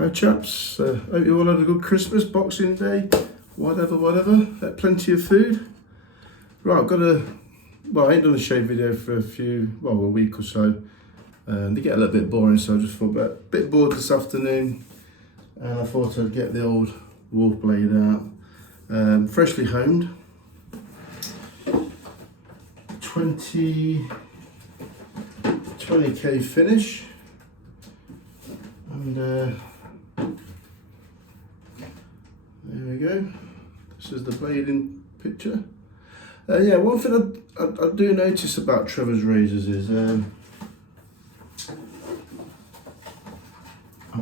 Hi chaps, hope you all had a good Christmas, Boxing Day, whatever, had plenty of food. Right, I ain't done a shave video for a week or so. They get a little bit boring, so I just thought, a bit bored this afternoon, and I thought I'd get the old wolf blade out. Freshly honed, 20k finish, and there we go. This is the blade in picture. Yeah, one thing I do notice about Trevor's razors is I'm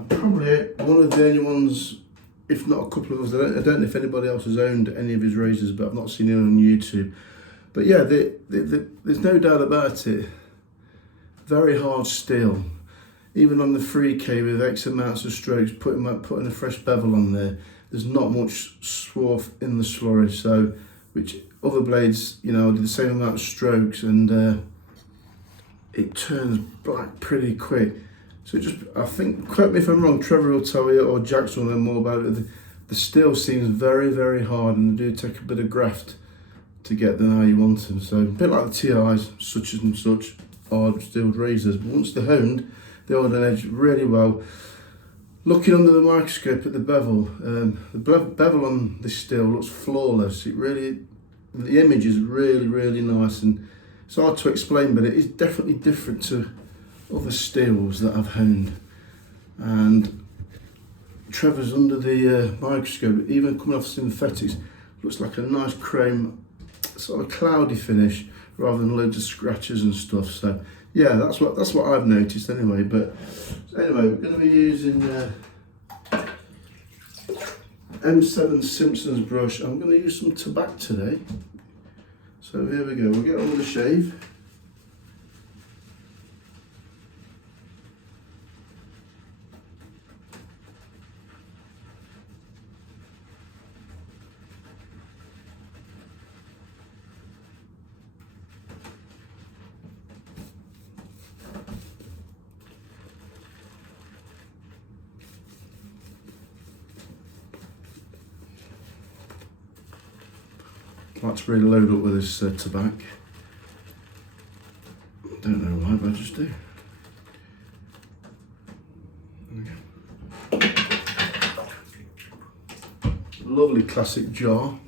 probably one of the only ones, if not a couple of us. I don't know if anybody else has owned any of his razors, but I've not seen it on YouTube. But yeah, there's no doubt about it. Very hard steel. Even on the 3K with X amounts of strokes, putting a fresh bevel on there, there's not much swarf in the slurry. So, which other blades, you know, do the same amount of strokes and it turns black pretty quick. So I think, quote me if I'm wrong, Trevor will tell you, or Jax will know more about it. The steel seems very, very hard, and they do take a bit of graft to get them how you want them. So a bit like the TIs, such and such, hard steel razors. But once they're honed, they hold an edge really well. Looking under the microscope at the bevel on this steel looks flawless. The image is really, really nice, and it's hard to explain, but it is definitely different to other steels that I've honed. And Trevor's under the microscope, even coming off synthetics, looks like a nice chrome, sort of cloudy finish rather than loads of scratches and stuff. So yeah, that's what I've noticed anyway. But anyway, we're going to be using M7 Simpson's brush. I'm going to use some tobacco today. So here we go. We'll get on with the shave. I like to really load up with this tobacco. Don't know why, but I just do. There we go. Lovely classic jar.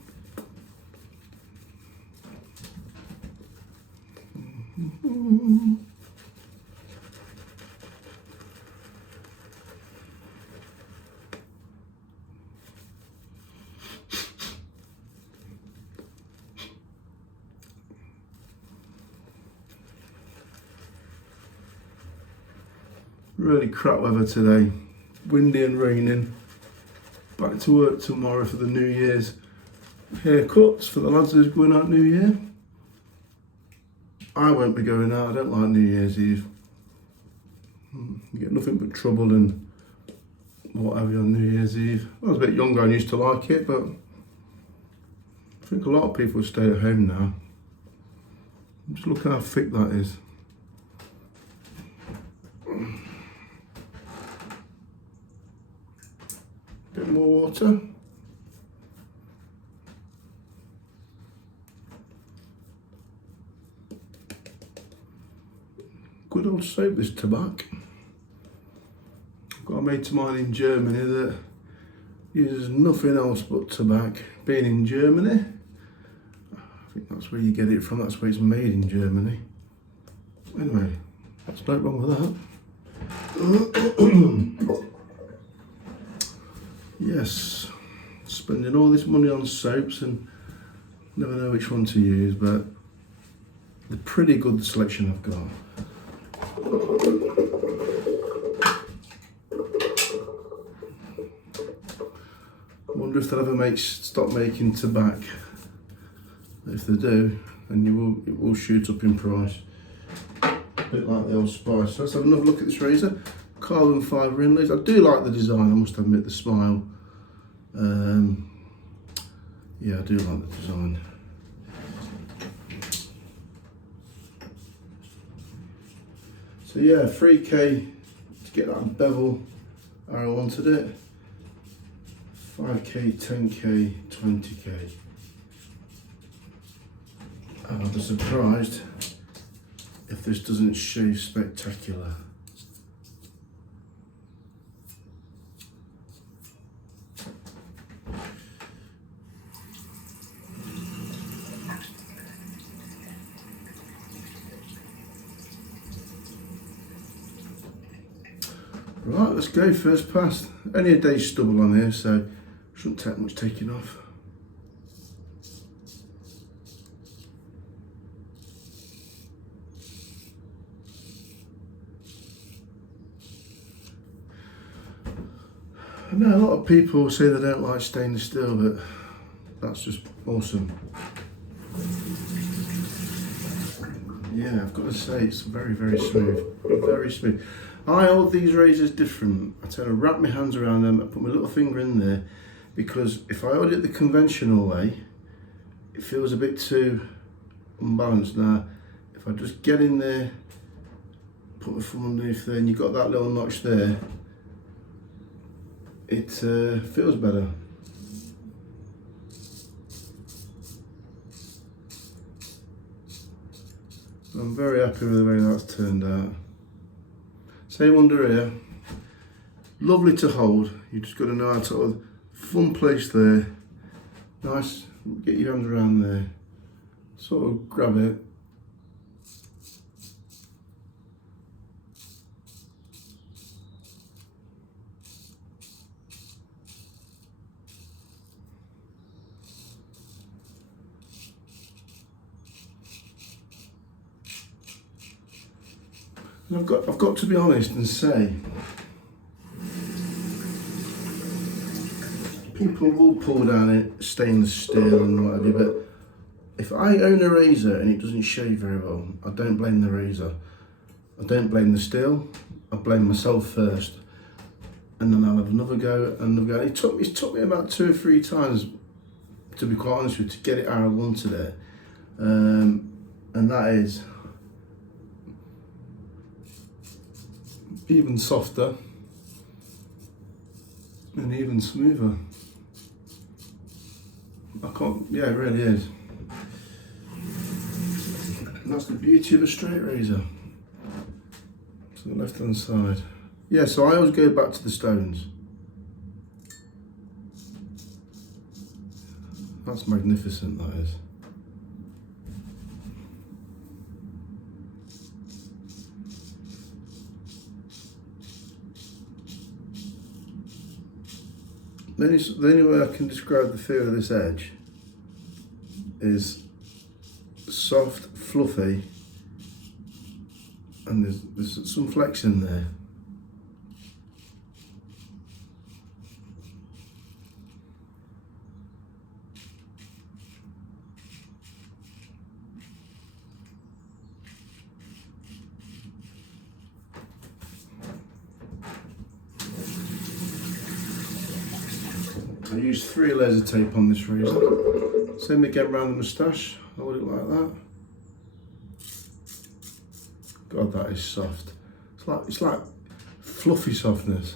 Really crap weather today, windy and raining. Back to work tomorrow for the New Year's haircuts for the lads who's going out New Year. I won't be going out, I don't like New Year's Eve. You get nothing but trouble and whatever on New Year's Eve. When I was a bit younger, I used to like it, but I think a lot of people stay at home now. Just look how thick that is. Bit more water. Good old soap, this tobacco. I've got a mate of mine in Germany that uses nothing else but tobacco. Being in Germany, I think that's where you get it from, that's where it's made in Germany. Anyway, that's no wrong with that. Yes, spending all this money on soaps and never know which one to use, but they're pretty good, the selection I've got. I wonder if they'll ever stop making tobacco. If they do, then it will shoot up in price. A bit like the old Spice. So let's have another look at this razor. Carbon fibre inlays. I do like the design, I must admit, the smile. Yeah, I do like the design. So yeah, 3K to get that bevel how I wanted it. 5k, 10k, 20k. I'll be surprised if this doesn't shave spectacular. Right, let's go, first pass. Only a day's stubble on here, so shouldn't take much taking off. I know a lot of people say they don't like stainless steel, but that's just awesome. Yeah, I've got to say it's very, very smooth, very smooth. I hold these razors different. I tend to wrap my hands around them, I put my little finger in there, because if I hold it the conventional way, it feels a bit too unbalanced. Now, if I just get in there, put my thumb underneath there, and you've got that little notch there, it feels better. I'm very happy with the way that's turned out. Same under here, lovely to hold. You just got to know how to hold. Fun place there. Nice, get your hands around there. Sort of grab it. And I've got to be honest and say, people will pull down it, stainless steel and what have you, but if I own a razor and it doesn't shave very well, I don't blame the razor. I don't blame the steel, I blame myself first. And then I'll have another go and another go. It took me about 2 or 3 times, to be quite honest with you, to get it how I wanted it. And that is even softer and even smoother. Yeah, it really is. And that's the beauty of a straight razor. To the left hand side. Yeah, so I always go back to the stones. That's magnificent, that is. The only way I can describe the feel of this edge is soft, fluffy, and there's some flex in there. I use 3 laser tape on this razor. Same again around the moustache, hold it like that. God, that is soft. It's like fluffy softness.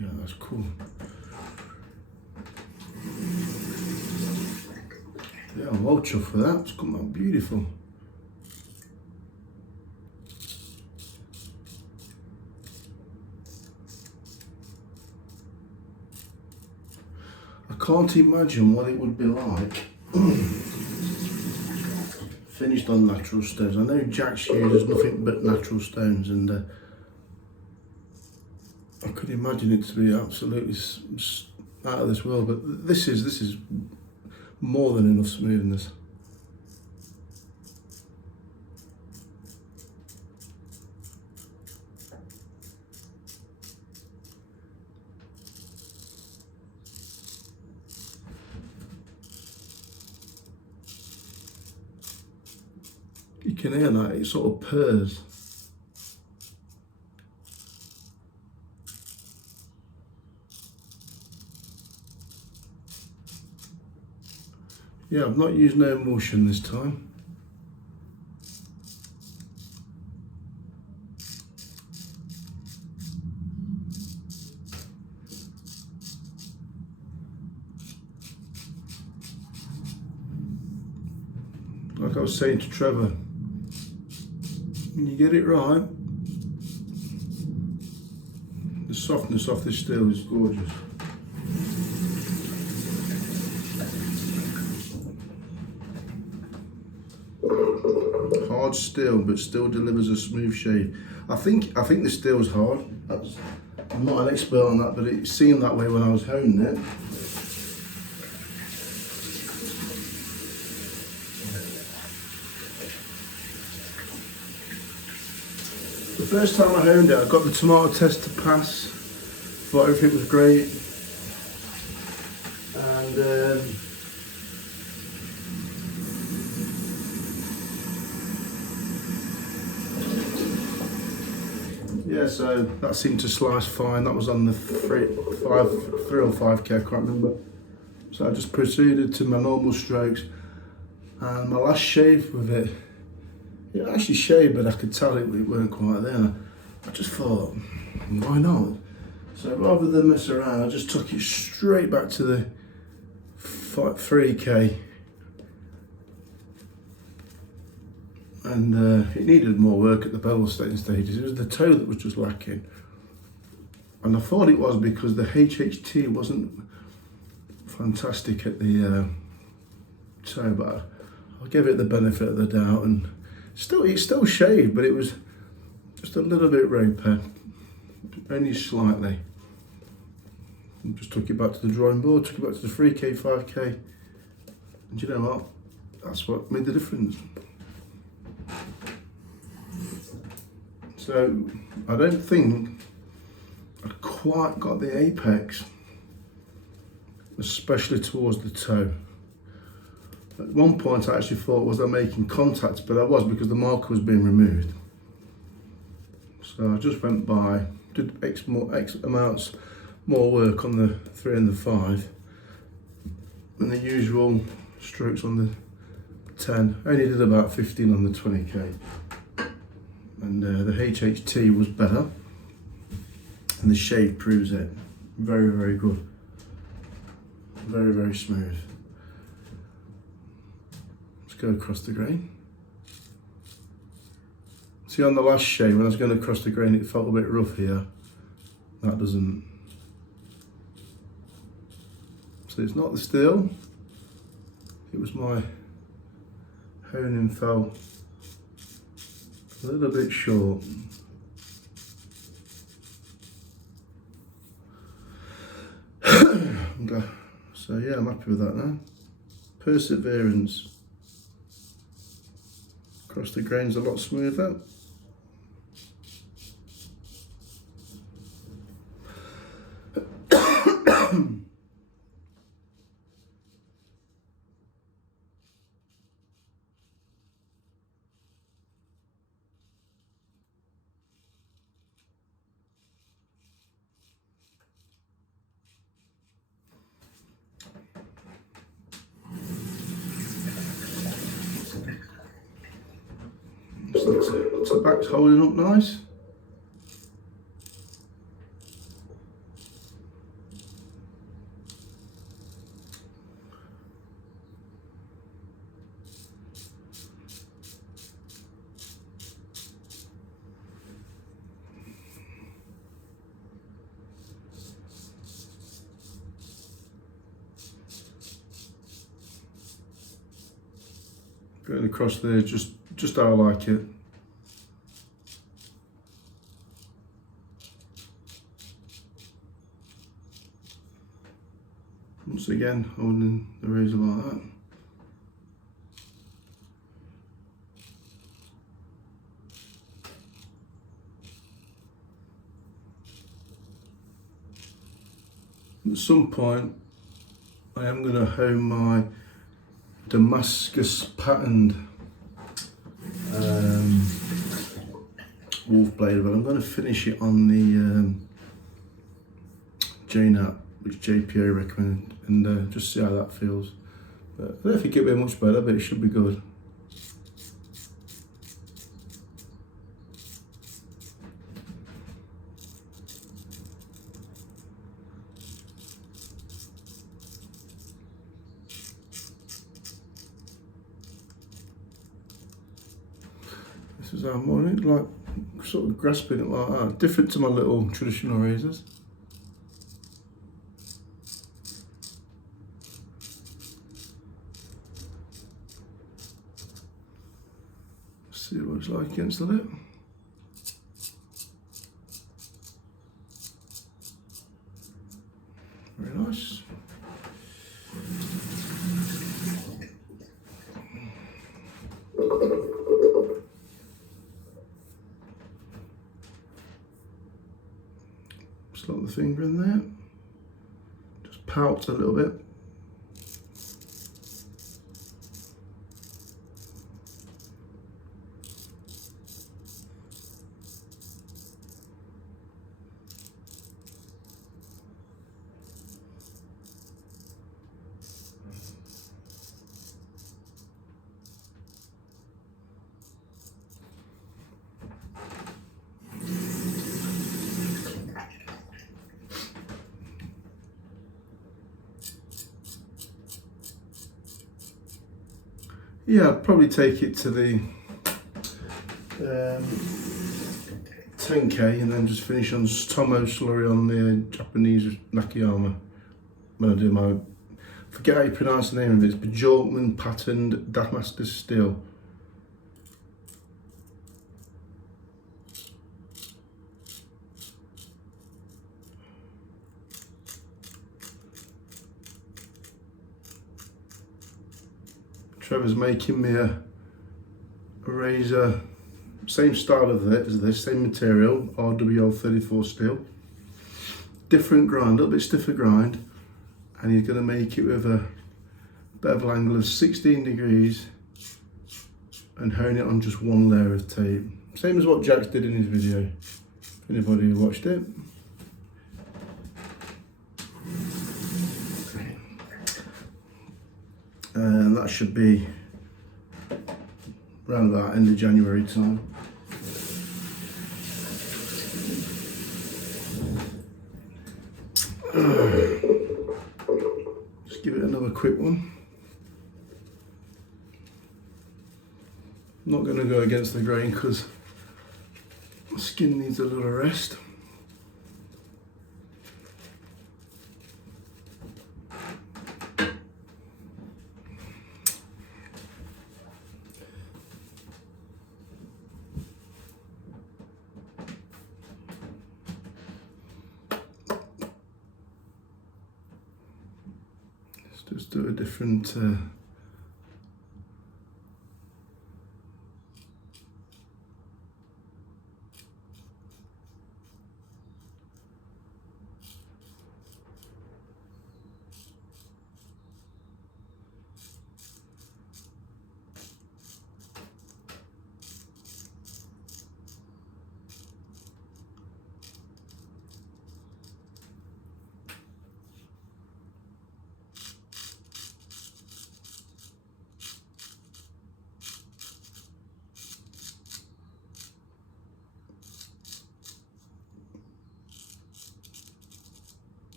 Yeah, that's cool. Yeah, I'm well chuffed for that. It's come out beautiful. I can't imagine what it would be like finished on natural stones. I know Jack's uses nothing but natural stones, and I could imagine it to be absolutely out of this world. But this is more than enough smoothness. You can hear that, it sort of purrs. Yeah, I've not used no emulsion this time. Like I was saying to Trevor, when you get it right, the softness of this steel is gorgeous. Hard steel, but still delivers a smooth shave. I think the steel's hard. I'm not an expert on that, but it seemed that way when I was honing it. The first time I honed it, I got the tomato test to pass. Thought everything was great, and yeah, so that seemed to slice fine. That was on the 3 or 5k, I can't remember. So I just proceeded to my normal strokes, and my last shave with it, it actually shaved, but I could tell it weren't quite there. I just thought, why not? So rather than mess around, I just took it straight back to the 3k. And it needed more work at the bevel setting stages. It was the toe that was just lacking. And I thought it was because the HHT wasn't fantastic at the toe, but I'll give it the benefit of the doubt. And it still shaved, but it was just a little bit roper, only slightly. And just took it back to the drawing board, took it back to the 3k, 5k. And you know what? That's what made the difference. So I don't think I quite got the apex, especially towards the toe. At one point I actually thought, was I making contact? But I was, because the marker was being removed. So I just went by, did X amounts more work on the 3 and the 5 than the usual strokes on the 10. I only did about 15 on the 20k. And the HHT was better, and the shave proves it. Very, very good. Very, very smooth. Let's go across the grain. See, on the last shave, when I was going across the grain, it felt a bit rough here. That doesn't. So it's not the steel, it was my honing fell a little bit short. So yeah, I'm happy with that now. Perseverance. Across the grain's a lot smoother. So that's it. So the back's holding up nice. Going across there, just how I like it. Once again, holding the razor like that. At some point, I am going to hone my Damascus patterned wolf blade, but I'm going to finish it on the JNAP, which JPO recommended, and just see how that feels. But I don't think it'll be much better, but it should be good. This is how I'm on it, like sort of grasping it like that. Different to my little traditional razors. See what it's like against the lip. Very nice. Slot the finger in there. Just pout a little bit. Yeah, I'd probably take it to the 10k and then just finish on Tomo slurry on the Japanese Nakayama when I do my, forget how you pronounce the name of it, it's Bjorkman patterned Damascus steel. Trevor's making me a razor, same style of it as this, same material, RWL34 steel. Different grind, a little bit stiffer grind, and he's going to make it with a bevel angle of 16 degrees and hone it on just one layer of tape. Same as what Jax did in his video, if anybody who watched it. And that should be around about end of January time. Just give it another quick one. I'm not going to go against the grain because my skin needs a little rest. Let's just do a different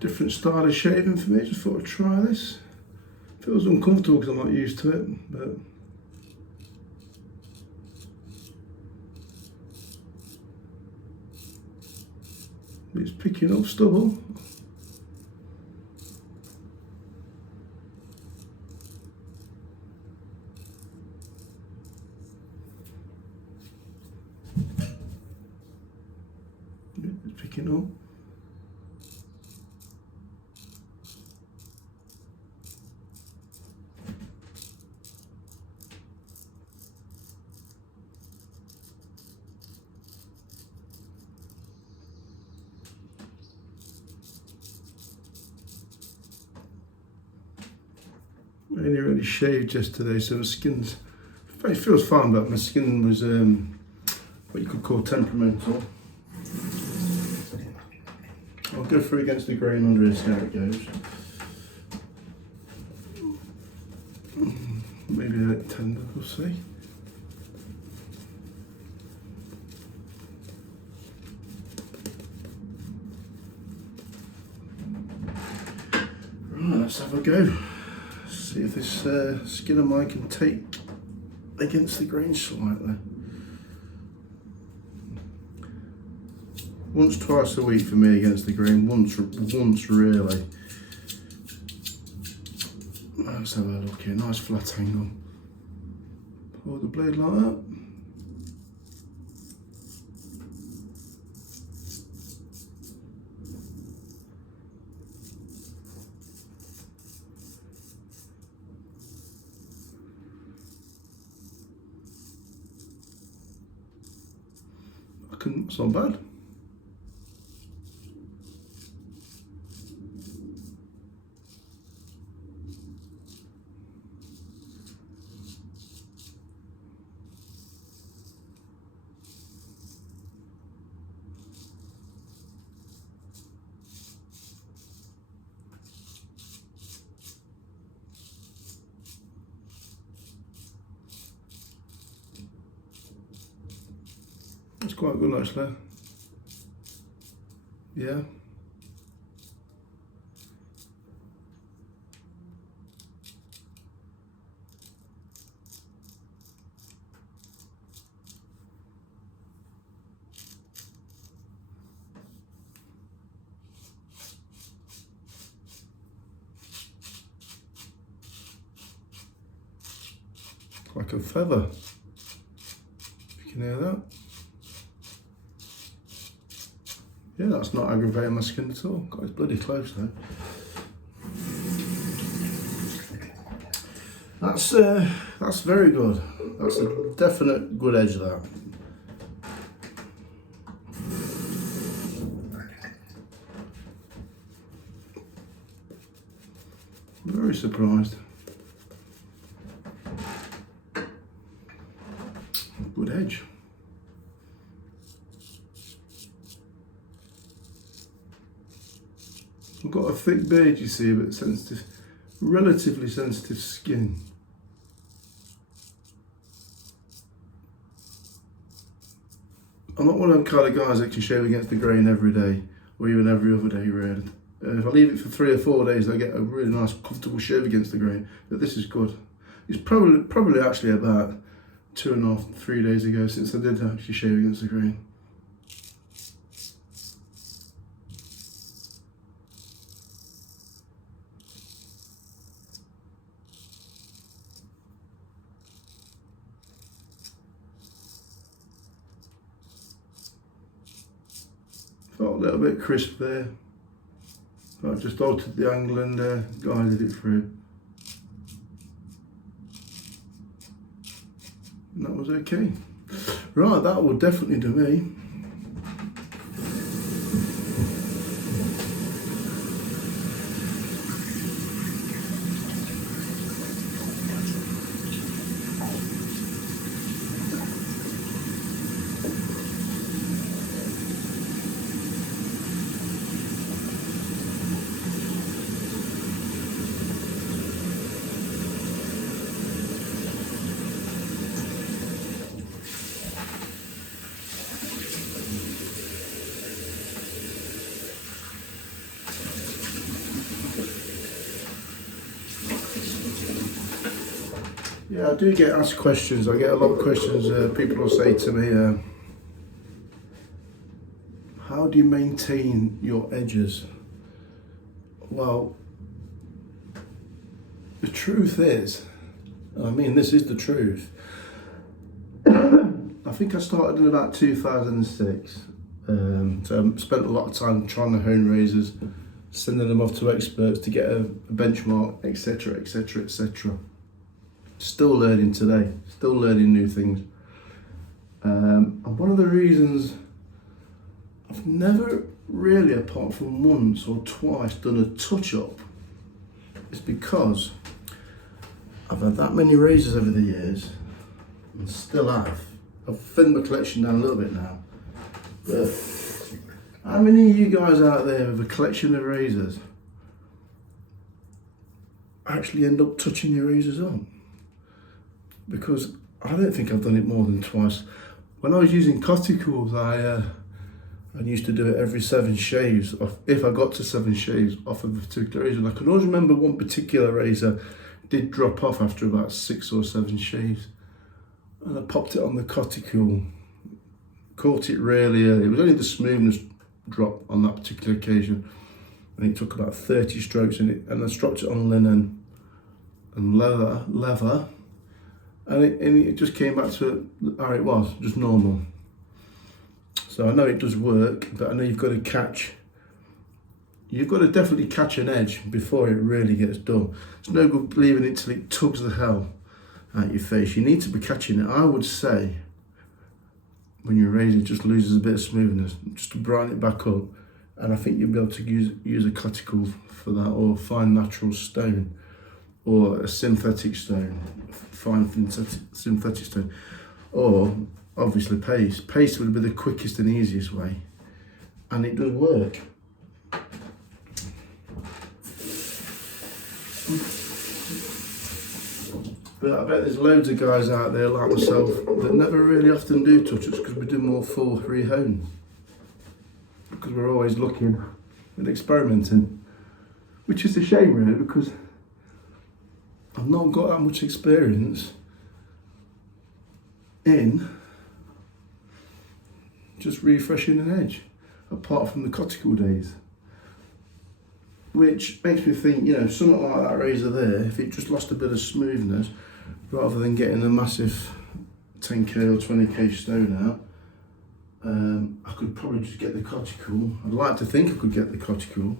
different style of shaving for me. Just thought I'd try this. Feels uncomfortable because I'm not used to it, but it's picking up stubble. It's picking up. I only really shaved yesterday, so my skin's, it feels fine, but my skin was what you could call temperamental. I'll go through against the grain under here, see how it goes. Maybe a bit tender, we'll see. Right, let's have a go. See if this skin of mine can take against the grain slightly. Once, twice a week for me against the grain. Once really. Let's have a look here. Nice flat angle. Hold the blade like that. It's not bad. It's quite good actually. Yeah. Like a feather. You can hear that. Yeah, that's not aggravating my skin at all. God, it's bloody close though. That's very good. That's a definite good edge of that. Very surprised. Good edge. I've got a thick beard, you see, but sensitive, relatively sensitive skin. I'm not one of them kind of guys that can shave against the grain every day, or even every other day, really. If I leave it for 3 or 4 days, I get a really nice, comfortable shave against the grain. But this is good. It's probably actually about 2.5, 3 days ago since I did actually shave against the grain. Felt a little bit crisp there. I just altered the angle and guided it through. And that was okay. Right, that will definitely do me. Yeah, I do get asked questions. I get a lot of questions. People will say to me, how do you maintain your edges? Well, the truth is, I mean, this is the truth. I think I started in about 2006. So I spent a lot of time trying to hone razors, sending them off to experts to get a benchmark, etc, etc, etc. Still learning today, still learning new things. And one of the reasons I've never really, apart from once or twice, done a touch-up is because I've had that many razors over the years, and still have. I've thinned my collection down a little bit now. But how many of you guys out there with a collection of razors actually end up touching your razors up? Because I don't think I've done it more than twice. When I was using cuticles, I used to do it every 7 shaves. If I got to 7 shaves off of a particular razor, and I can always remember one particular razor did drop off after about 6 or 7 shaves, and I popped it on the cuticle, caught it really early. It was only the smoothness drop on that particular occasion, and it took about 30 strokes in it, and I stropped it on linen and leather. And it just came back to how it was, just normal. So I know it does work, but I know you've got to definitely catch an edge before it really gets done. It's no good leaving it till it tugs the hell out your face. You need to be catching it. I would say when your razor just loses a bit of smoothness, just to brighten it back up. And I think you'll be able to use a cuticle for that, or fine natural stone, or a synthetic stone, fine synthetic stone, or obviously paste. Paste would be the quickest and easiest way, and it does work. But I bet there's loads of guys out there like myself that never really often do touch-ups because we do more full free hone, because we're always looking and experimenting, which is a shame really, because I've not got that much experience in just refreshing an edge, apart from the cuticle days. Which makes me think, you know, something like that razor there, if it just lost a bit of smoothness, rather than getting a massive 10k or 20k stone out, I could probably just get the cuticle. I'd like to think I could get the cuticle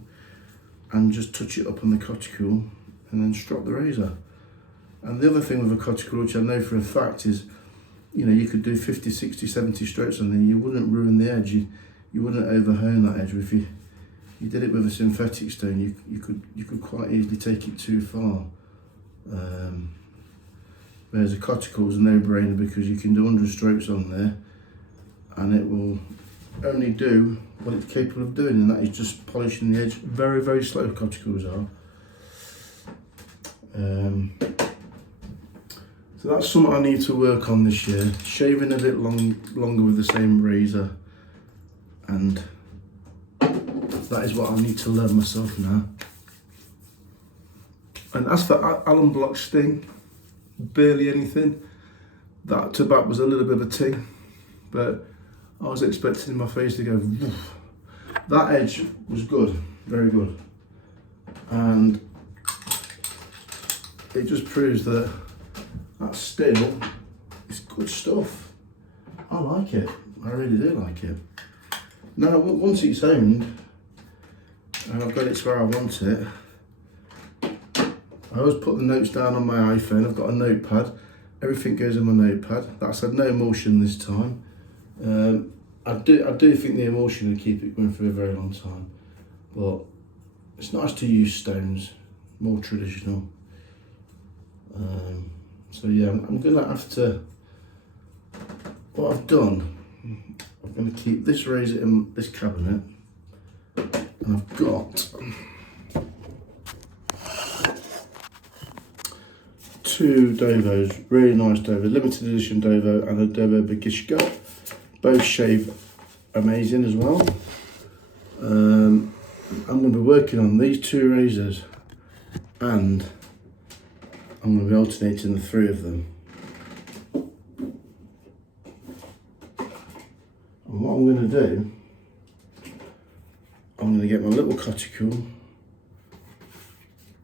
and just touch it up on the cuticle and then strop the razor. And the other thing with a cuticle, which I know for a fact, is, you know, you could do 50, 60, 70 strokes on there. You wouldn't ruin the edge. You wouldn't overhone that edge. If you did it with a synthetic stone, you could quite easily take it too far. Whereas a cuticle is a no-brainer, because you can do 100 strokes on there and it will only do what it's capable of doing, and that is just polishing the edge. Very, very slow cuticles are. So that's something I need to work on this year. Shaving a bit longer with the same razor, and that is what I need to learn myself now. And as for Allen Block sting, barely anything. That to back was a little bit of a ting, but I was expecting my face to go woof. That edge was good, very good, and it just proves that still is good stuff. I like it, I really do like it. Now once it's honed and I've got it to where I want it, I always put the notes down on my iPhone. I've got a notepad, everything goes in my notepad. That's had no emulsion this time. I do think the emulsion will keep it going for a very long time, but it's nice to use stones, more traditional. So yeah, I'm gonna have to, what I've done, I'm gonna keep this razor in this cabinet, and I've got 2 Dovos, really nice Dovo, limited edition Dovo, and a Dovo Bagishka. Both shave amazing as well. I'm going to be working on these 2 razors and I'm going to be alternating the 3 of them. And what I'm going to do, I'm going to get my little cuticle,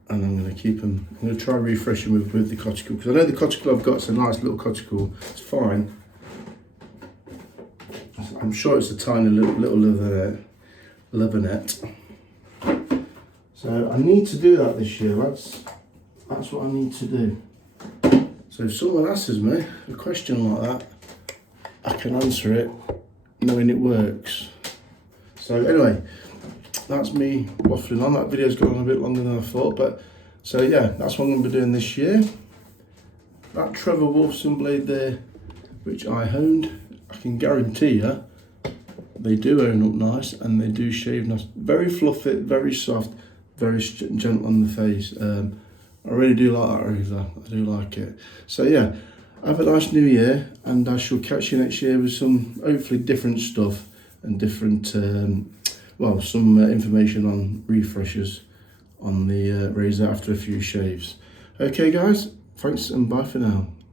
and I'm going to keep them, I'm going to try and refresh them with the cuticle, because I know the cuticle I've got is a nice little cuticle, it's fine. I'm sure it's a tiny little leather net. So I need to do that this year, that's what I need to do. So if someone asks me a question like that, I can answer it knowing it works. So anyway, that's me waffling on. That video's gone on a bit longer than I thought, but so yeah, that's what I'm going to be doing this year. That Trevor Woodson blade there, which I honed, I can guarantee you, they do hone up nice and they do shave nice. Very fluffy, very soft, very gentle on the face. I really do like that razor, I do like it. So yeah, have a nice new year, and I shall catch you next year with some hopefully different stuff and different, well, some information on refreshers on the razor after a few shaves. Okay guys, thanks and bye for now.